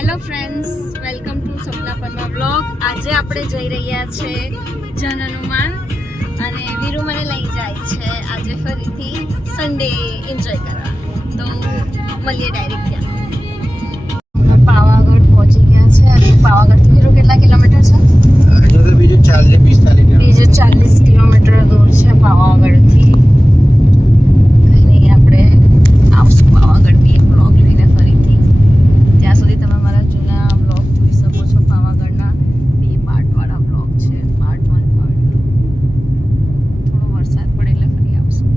Hello friends, welcome to Sapna પરમા vlog. આજે આપણે જઈ રહ્યા છે જન હનુમાન અને વીરુ મને લઈ જાય છે આજે ફરીથી સન્ડે એન્જોય કરવા. તો મળીએ ડાયરેક્ટ ત્યાં. પાવાગઢ પહોંચી ગયા છે. અને પાવાગઢથી વીરુ કેટલા કિલોમીટર છે? હજુ તો બીજું 40 કિલોમીટર દૂર છે પાવાગઢથી. અને આપણે આવશું પાવાગઢ બી એક વ્લોગ લઈને ફરીથી. ત્યાં સુધી તમે મારા જૂના વ્લોગ જોઈ શકો છો. પાવાગઢના 2 પાર્ટવાળા વ્લોગ છે, પાર્ટ 1 પાર્ટ 2. થોડો વરસાદ પડે એટલે ફરી આવશું.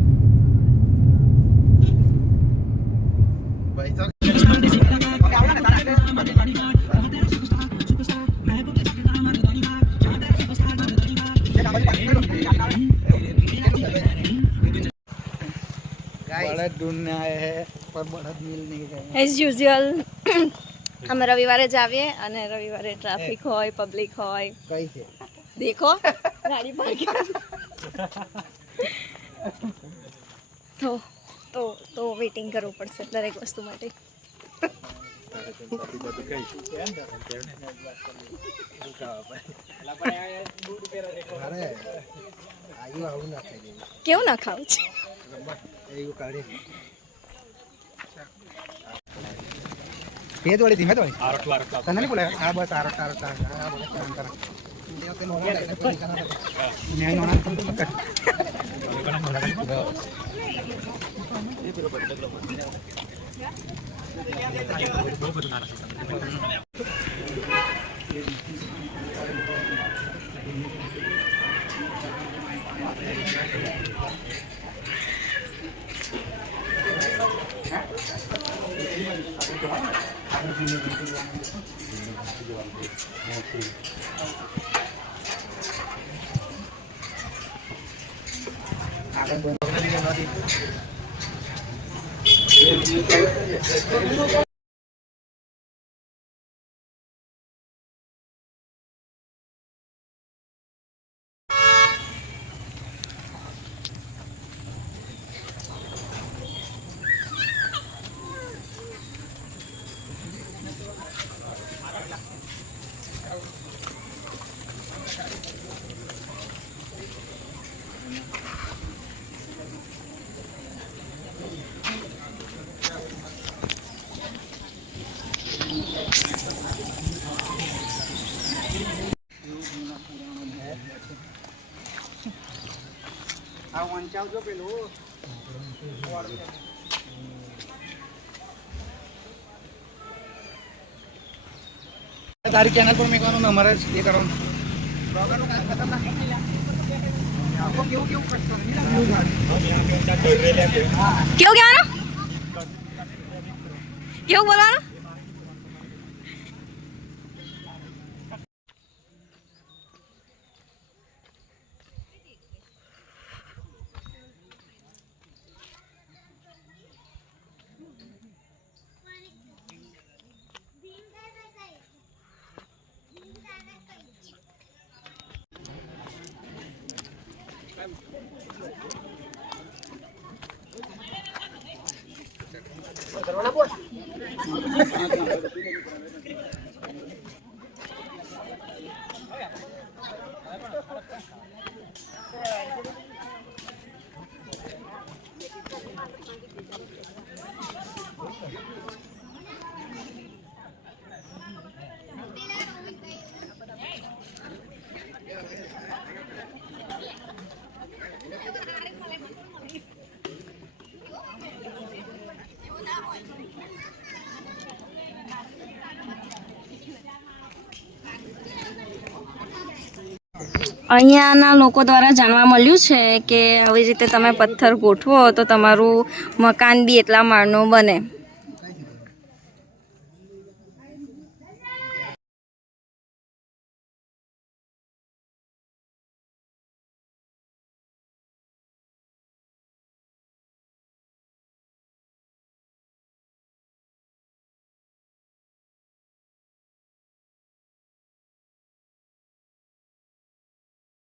बड़द ढूंढने आए हैं पर बड़द मिल नहीं रहे. એઝ યુઝ્યુઅલ અમે રવિવારે જ આવીએ અને રવિવારે ટ્રાફિક હોય, પબ્લિક હોય. કઈ છે દેખો ગાડી પાર્કિંગ. તો વેઇટિંગ કરવું પડશે દરેક વસ્તુ માટે. કેવું ના ખાવું છે? ये थोड़ी धीमे थोड़ी तने नहीं बोला हां बस आरट बोला कर ये तो नोना नहीं नोना कर जो पेलो तारी चैनल पर मैं कहूँ ना हमारे ये करो क्यों क्या ना क्यों बोला ना અહીંયાના લોકો દ્વારા જાણવા મળ્યું છે કે આવી રીતે તમે પથ્થર ગોઠવો તો તમારું મકાન બી એટલા માળનું બને.